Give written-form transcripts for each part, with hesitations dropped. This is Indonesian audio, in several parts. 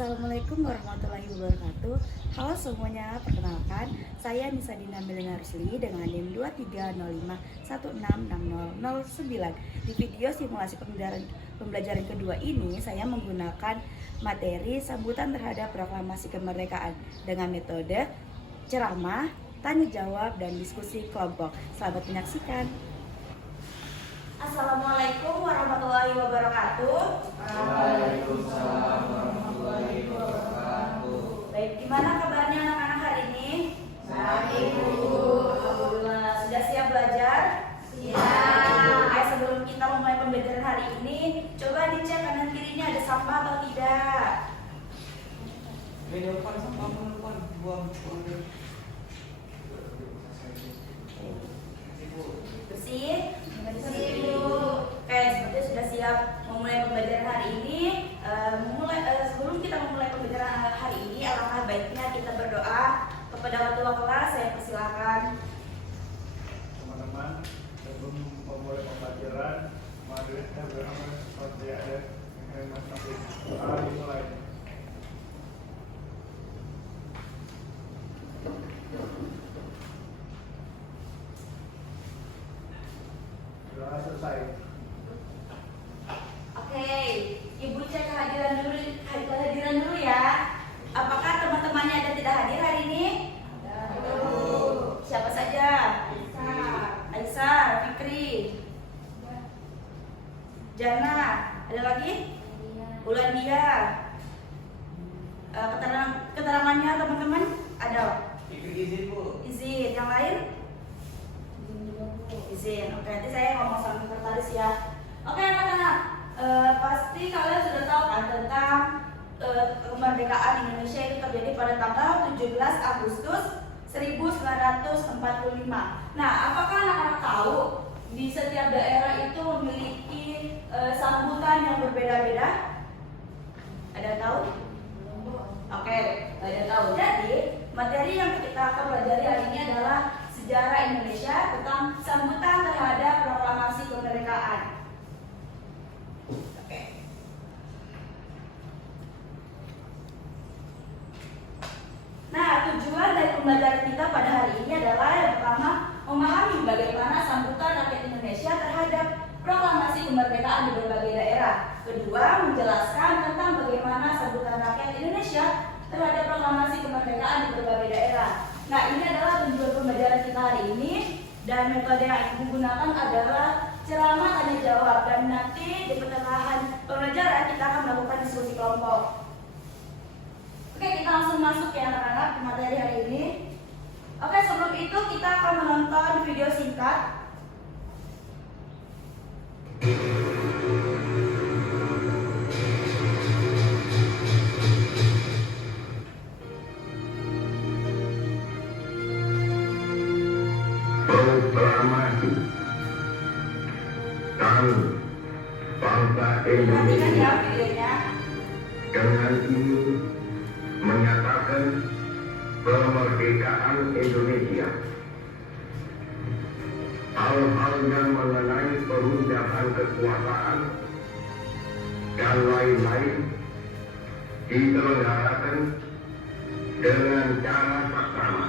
Assalamualaikum warahmatullahi wabarakatuh. Halo semuanya, perkenalkan saya Nisa Dina Melina Rusli dengan NIM 2305166009. Di video simulasi pembelajaran kedua ini saya menggunakan materi sambutan terhadap proklamasi kemerdekaan dengan metode ceramah, tanya jawab, dan diskusi kelompok. Selamat menyaksikan. Assalamualaikum warahmatullahi wabarakatuh. Waalaikumsalam warahmatullahi wabarakatuh. Baik, gimana kabarnya anak-anak hari ini? Baik, Bu. Alhamdulillah. Sudah siap belajar? Siap. Oke, sebelum kita memulai pembelajaran hari ini, coba dicek kanan kirinya ada sampah atau tidak. Ini depan sampah depan buang. Bersih? Bersih, Bu. Oke, sepertinya sudah siap memulai pembelajaran hari ini. Sebelum kita memulai pembelajaran hari ini, alangkah baiknya kita berdoa kepada ketua kelas. Saya persilakan. Teman-teman, sebelum memulai pembelajaran, mari kita beramal seperti ada yang masing-masing. Dimulai. Doa selesai. Oke, Ibu cek kehadiran dulu ya. Apakah teman-temannya ada tidak hadir hari ini? Ada. Siapa saja? Aisyah, Fikri, Jana, ada lagi? Ulandia. Keterangannya teman-teman ada? Ikut izin, Bu. Izin. Yang lain? Izin. Oke, nanti saya ngomong sama sekretaris ya. Oke anak-anak, pasti kalian sudah tahu kan tentang kemerdekaan Indonesia itu terjadi pada tanggal 17 Agustus 1945. Nah, apakah anak-anak tahu di setiap daerah itu memiliki sambutan yang berbeda-beda? Ada tahu? Oke, ada tahu. Jadi, materi yang kita akan pelajari hari ini adalah sejarah Indonesia tentang sambutan terhadap proklamasi kemerdekaan. Oke. Nah, tujuan dari pembelajaran kita pada hari ini adalah yang pertama, memahami bagaimana sambutan rakyat Indonesia terhadap proklamasi kemerdekaan di berbagai daerah. Kedua, menjelaskan tentang bagaimana sambutan rakyat Indonesia terhadap proklamasi kemerdekaan di berbagai daerah. Nah, ini adalah tujuan pembelajaran kita hari ini, dan metode yang digunakan adalah ceramah tanya jawab, dan nanti di pertengahan pembelajaran kita akan melakukan diskusi kelompok. Oke, kita langsung masuk ya anak-anak ke materi hari ini. Oke, sebelum itu kita akan menonton video singkat. Proklamasi dan bangsa Perhatikan Indonesia ya videonya. dengan ini menyatakan kemerdekaan Indonesia. Hal-hal yang mengenai perundakan kekuasaan dan lain-lain diselenggarakan dengan cara saksama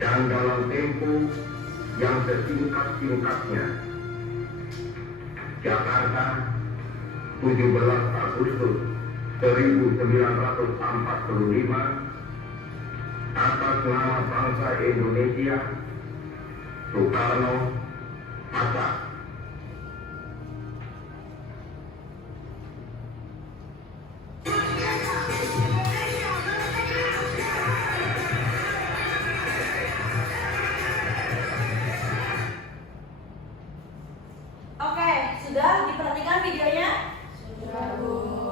dan dalam tempo yang sesingkat-singkatnya. Jakarta, 17 Agustus 1945, atas nama bangsa Indonesia, Soekarno, Hatta. Oke, sudah diperhatikan videonya?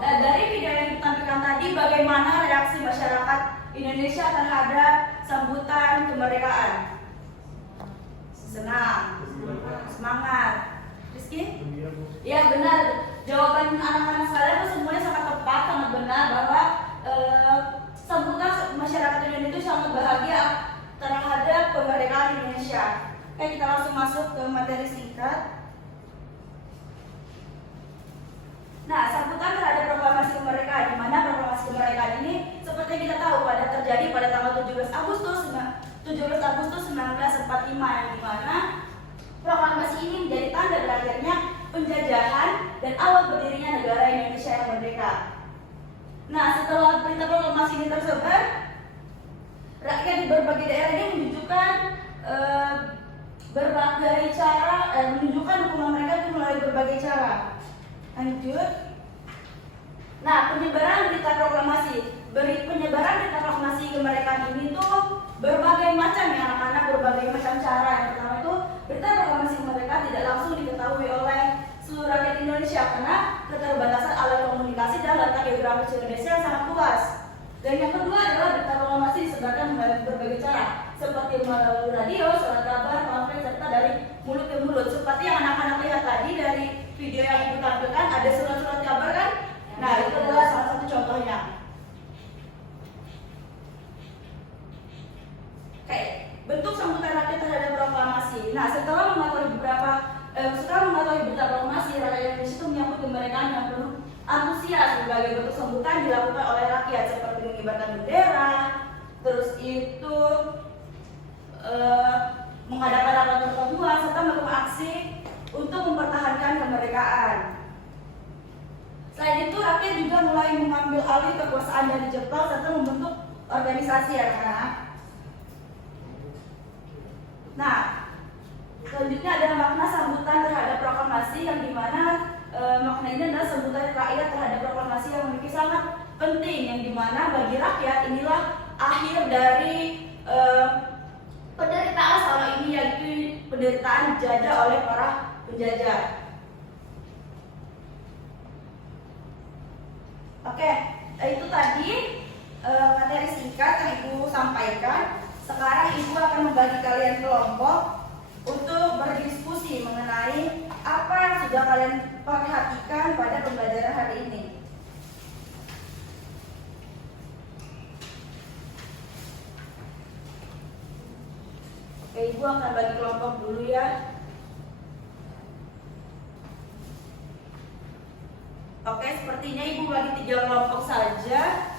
Dari video yang ditampilkan tadi, bagaimana reaksi masyarakat Indonesia terhadap sambutan kemerdekaan? Senang, semangat. Rizky? Ya benar. Jawaban anak-anak sekalian itu semuanya sangat tepat, sangat benar bahwa sambutan masyarakat Indonesia itu sangat bahagia terhadap kemerdekaan Indonesia. Oke, kita langsung masuk ke materi singkat. Nah, sambutan terhadap proklamasi kemerdekaan, di mana proklamasi kemerdekaan ini seperti kita tahu terjadi pada tanggal 17 Agustus 1945 yang dimana proklamasi ini menjadi tanda berakhirnya penjajahan dan awal berdirinya negara Indonesia yang merdeka. Nah, setelah berita proklamasi ini tersebar, rakyat di berbagai daerah ini menunjukkan berbagai cara, menunjukkan dukungan mereka itu melalui berbagai cara. Lanjut. Nah, penyebaran berita proklamasi kemerdekaan ini tuh berbagai macam ya anak-anak, berbagai macam cara. Yang pertama itu berita proklamasi kemerdekaan tidak langsung diketahui oleh seluruh rakyat Indonesia karena keterbatasan alat komunikasi dan letak geografis Indonesia yang sangat luas. Dan yang kedua adalah berita proklamasi disebarkan melalui berbagai cara, seperti melalui radio, surat kabar, pamflet, serta dari mulut ke mulut. Seperti yang anak-anak lihat tadi dari video yang ibu tampilkan, ada surat-surat kabar kan? Nah, itu adalah salah satu contohnya. Oke, bentuk sambutan rakyat terhadap proklamasi. Nah, setelah mengetahui berita proklamasi, rakyat Indonesia itu menyambut kemerdekaan yang penuh antusias. Berbagai bentuk sambutan dilakukan oleh rakyat seperti mengibarkan bendera, terus itu mengadakan rapat pertemuan serta melakukan aksi untuk mempertahankan kemerdekaan. Selain itu, rakyat juga mulai mengambil alih kekuasaan dari Jepang serta membentuk organisasi anak-anak. Nah, selanjutnya adalah makna sambutan terhadap proklamasi yang dimana makna ini adalah sambutan rakyat terhadap proklamasi yang memiliki sangat penting, yang dimana bagi rakyat inilah akhir dari penderitaan selama ini, yaitu penderitaan dijajah oleh para penjajah. Oke, itu tadi materi singkat yang Ibu sampaikan. Sekarang Ibu akan membagi kalian kelompok untuk berdiskusi mengenai apa yang sudah kalian perhatikan pada pembelajaran hari ini. Oke, Ibu akan bagi kelompok dulu ya. Oke, sepertinya Ibu bagi 3 kelompok saja.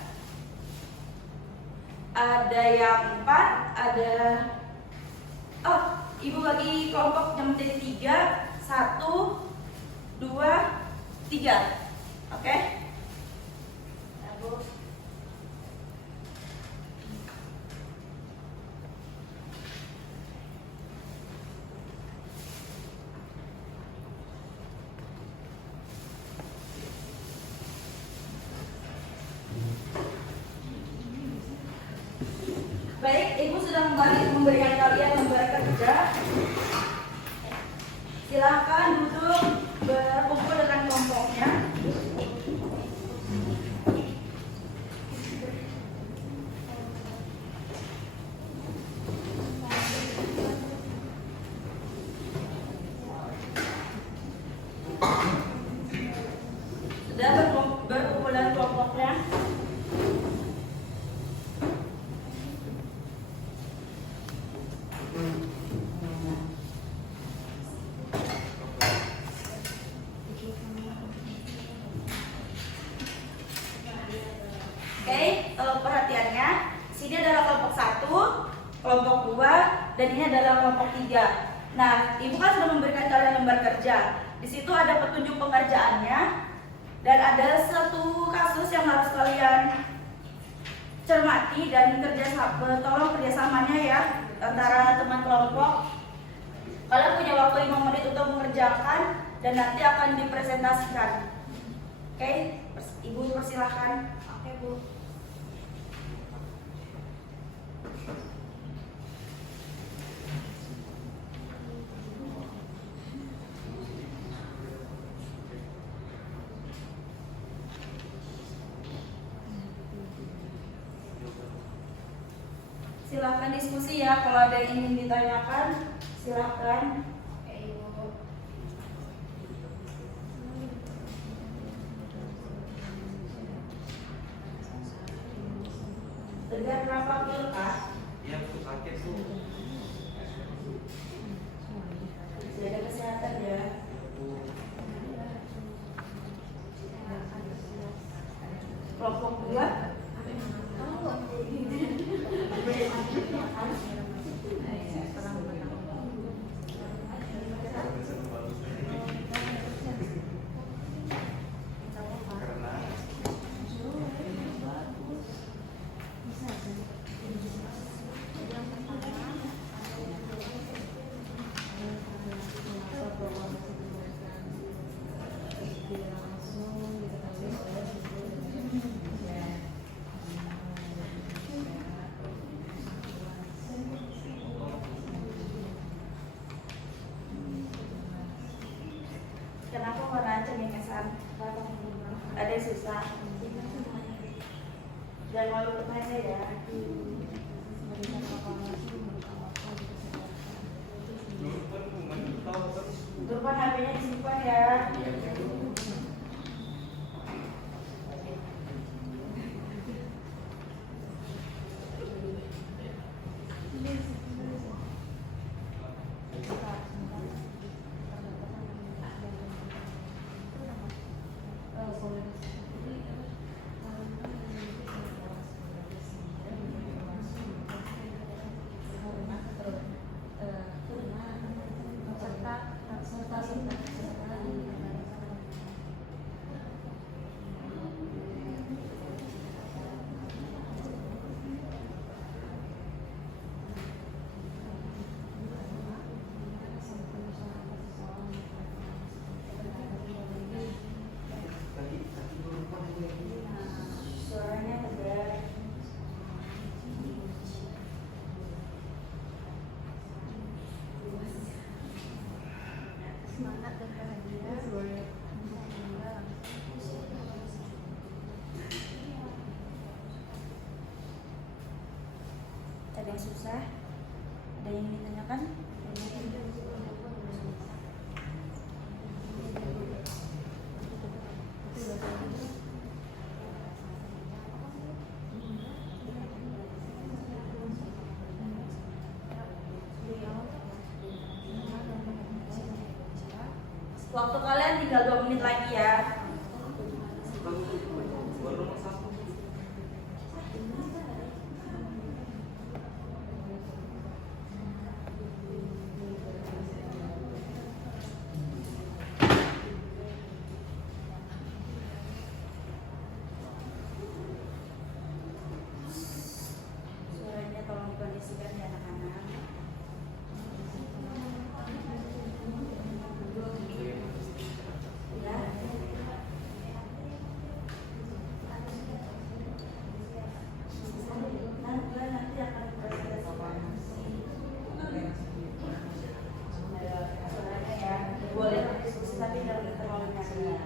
Ada yang 4, ada Ibu bagi kelompok yang menjadi 3, 1, 2, 3. Oke? Baik, Ibu sudah memberikan kalian lembar kerja. Silakan duduk berkumpul dengan kelompoknya. Sudah berkumpul dengan kelompoknya. Perhatiannya, sini adalah kelompok 1, kelompok 2, dan ini adalah kelompok 3. Nah, Ibu kan sudah memberikan kalian lembar kerja. Di situ ada petunjuk pengerjaannya dan ada satu kasus yang harus kalian cermati dan tolong kerjasamanya ya antara teman kelompok. Kalian punya waktu 5 menit untuk mengerjakan dan nanti akan dipresentasikan. Oke, Ibu persilahkan. Oke, Bu. Silahkan diskusi ya, kalau ada yang ingin ditanyakan silahkan. Ibu. Tegar kenapa dulu Kak? Iya, aku sakit tuh. Jaga kesehatan ya. Kelompok 2. Jangan malu bertanya ya. Depan HP-nya disimpan ya. Suaranya tegar. Semangat dan bahagia. Ada yang susah? Ada yang ditanyakan? Waktu kalian tinggal 2 menit lagi ya. Baru nomor 1. Suaranya tolong dikondisikan ya anak-anak. Ya. Nanti akan presentasikan. Suaranya ya. Boleh berdiskusi tapi jangan terlalu nyanyi.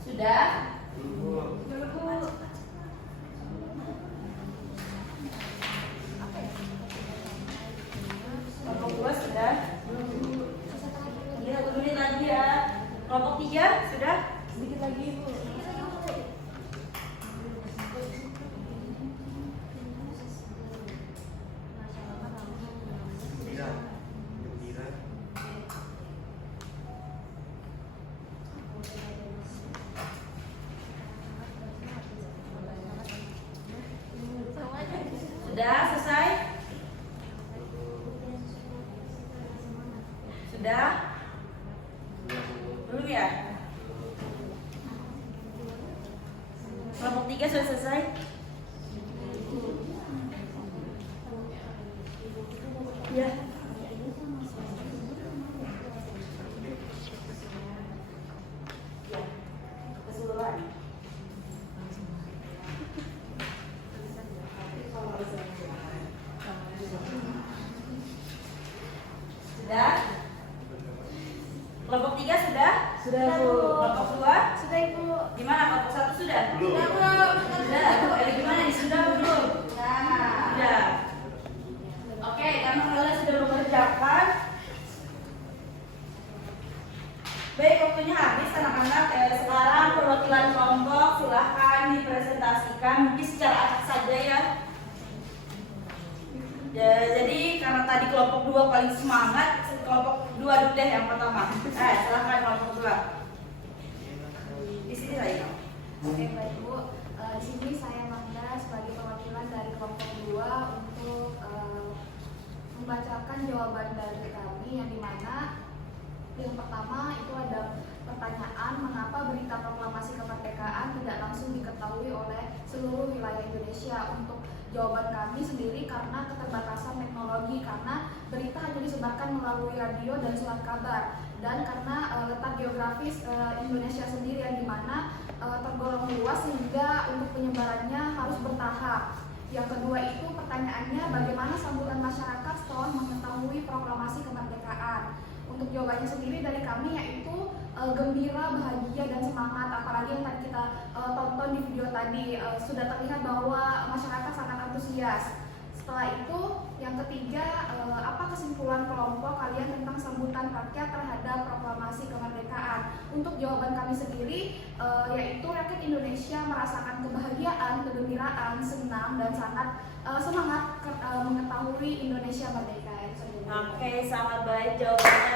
Sudah? Kelompok 2 sudah? Ini 1 menit lagi ya. Kelompok 3 sudah? Sedikit lagi Ibu. Sudah selesai? Sudah? Belum ya? Kelompok 3 sudah selesai? Ya. Ya. Keseluruhan. Sudah? Kelompok 3 sudah? Sudah, Bu. Kelompok 2? Sudah, Ibu. Gimana? Kelompok 1 sudah? Sudah, Bu. Sudah. Gimana nih? Sudah belum? Sudah. Oke, karena kalian sudah mengerjakan. Baik, waktunya habis anak-anak. Sekarang perwakilan kelompok silahkan dipresentasikan mungkin secara acak saja ya. Jadi karena tadi kelompok 2 paling semangat, kelompok 2 dulu deh yang pertama. Silahkan kelompok 2. Di sini lagi. Oke, baik Bu. Di sini saya Magda sebagai perwakilan dari kelompok 2 untuk membacakan jawaban dari kami yang dimana Yang pertama itu ada pertanyaan mengapa berita proklamasi kemerdekaan tidak langsung diketahui oleh seluruh wilayah Indonesia. Untuk jawaban kami sendiri karena keterbatasan teknologi, karena berita hanya disebarkan melalui radio dan surat kabar, dan karena letak geografis Indonesia sendiri yang dimana tergolong luas sehingga untuk penyebarannya harus bertahap. Yang kedua itu pertanyaannya bagaimana sambutan masyarakat setelah mengetahui proklamasi kemerdekaan. Untuk jawabannya sendiri dari kami yaitu gembira, bahagia, dan semangat. Apalagi yang tadi kita tonton di video tadi sudah terlihat bahwa masyarakat sangat antusias. Setelah itu yang ketiga, apa kesimpulan kelompok kalian tentang sambutan rakyat terhadap proklamasi kemerdekaan? Untuk jawaban kami sendiri yaitu rakyat Indonesia merasakan kebahagiaan, kegembiraan, senang, dan sangat semangat mengetahui Indonesia merdeka. Oke, sangat baik jawabannya.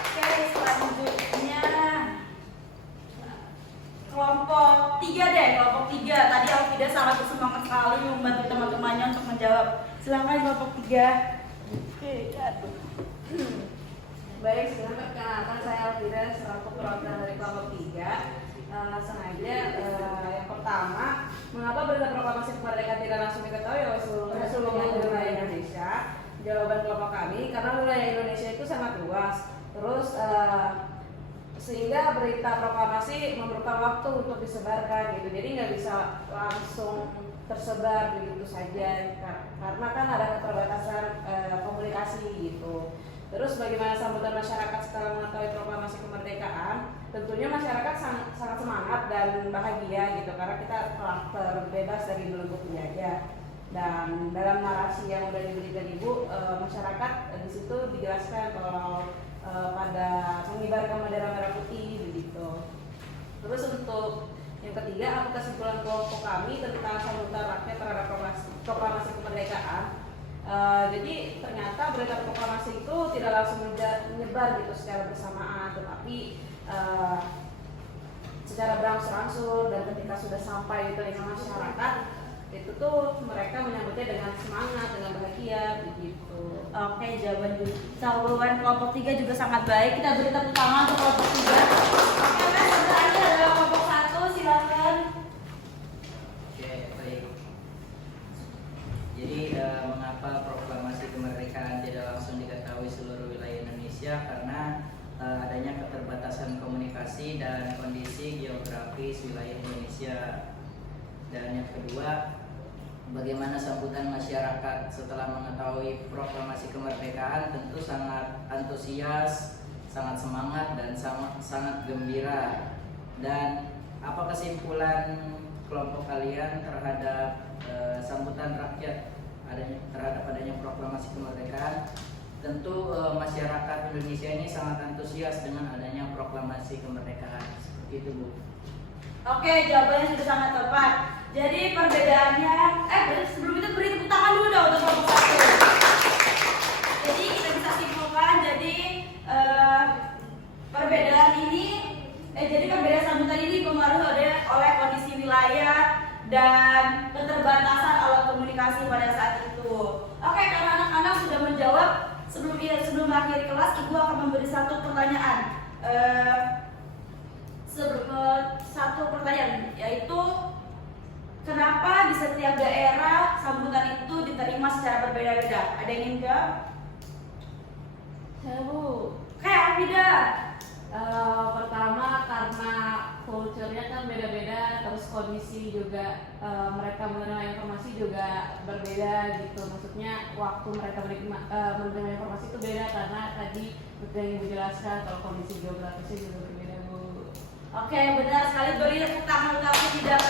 Oke, selanjutnya kelompok 3 deh, kelompok 3. Tadi Alvida sangat bersemangat sekali membantu teman-temannya untuk menjawab. Silakan kelompok 3. Oke, aduh. Baik, perkenalkan saya Alvida selaku perwakilan dari kelompok 3. Sengaja yang pertama, mengapa berita proklamasi kemerdekaan tidak langsung diketahui oleh seluruh wilayah Indonesia? Jawaban kelompok kami, karena wilayah Indonesia itu sangat luas. Terus sehingga berita proklamasi memerlukan waktu untuk disebarkan gitu. Jadi nggak bisa langsung tersebar begitu saja karena kan ada keterbatasan komunikasi gitu. Terus bagaimana sambutan masyarakat setelah mengetahui proklamasi kemerdekaan? Tentunya masyarakat sangat semangat dan bahagia gitu karena kita telah terbebas dari belenggu penjajah. Dan dalam narasi yang sudah diberikan Ibu, masyarakat di situ dijelaskan kalau pada mengibarkan bendera merah putih begitu. Terus untuk yang ketiga, apa kesimpulan kelompok kami tentang sambutan rakyat terhadap proklamasi kemerdekaan? Jadi ternyata berita proklamasi itu tidak langsung menyebar gitu secara bersamaan, tetapi secara berangsur-angsur, dan ketika sudah sampai di telinga masyarakat itu tuh mereka menyambutnya dengan semangat, dengan bahagia begitu. Oke, jawaban kelompok 3 juga sangat baik. Kita beri tepuk tangan untuk kelompok 3. Oke, sebenarnya adalah kelompok 1, silakan. Oke, baik. Jadi mengapa proklamasi kemerdekaan tidak langsung diketahui seluruh wilayah Indonesia? Karena adanya keterbatasan komunikasi dan kondisi geografis wilayah Indonesia. Dan yang kedua, bagaimana sambutan masyarakat setelah mengetahui proklamasi kemerdekaan? Tentu sangat antusias, sangat semangat, dan sangat gembira. Dan apa kesimpulan kelompok kalian terhadap sambutan rakyat terhadap adanya proklamasi kemerdekaan? Tentu masyarakat Indonesia ini sangat antusias dengan adanya proklamasi kemerdekaan. Seperti itu, Bu. Oke, jawabannya sudah sangat tepat. Jadi perbedaannya, sebelum itu beri tepuk tangan dulu dong untuk kelompok 1. Jadi kita bisa simpulkan, jadi perbedaan sambutan ini dipengaruhi oleh kondisi wilayah dan keterbatasan alat komunikasi pada saat itu. Oke, karena anak-anak sudah menjawab, sebelum mengakhiri kelas, Ibu akan memberi satu pertanyaan. Satu pertanyaan, yaitu kenapa di setiap daerah sambutan itu diterima secara berbeda-beda? Ada yang ingin jawab? Saya Bu, Kayak Alvida. pertama karena culture-nya kan beda-beda, terus kondisi juga mereka menerima informasi juga berbeda gitu. Maksudnya waktu mereka menerima informasi itu beda karena tadi sudah yang dijelaskan kalau kondisi geografisnya juga berbeda Bu. Oke, benar sekali. Beri tepuk tangan untuk tidak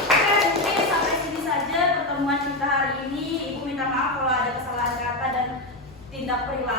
Oke, mungkin sampai sini saja pertemuan kita hari ini. Ibu minta maaf kalau ada kesalahan kata dan tindak perilaku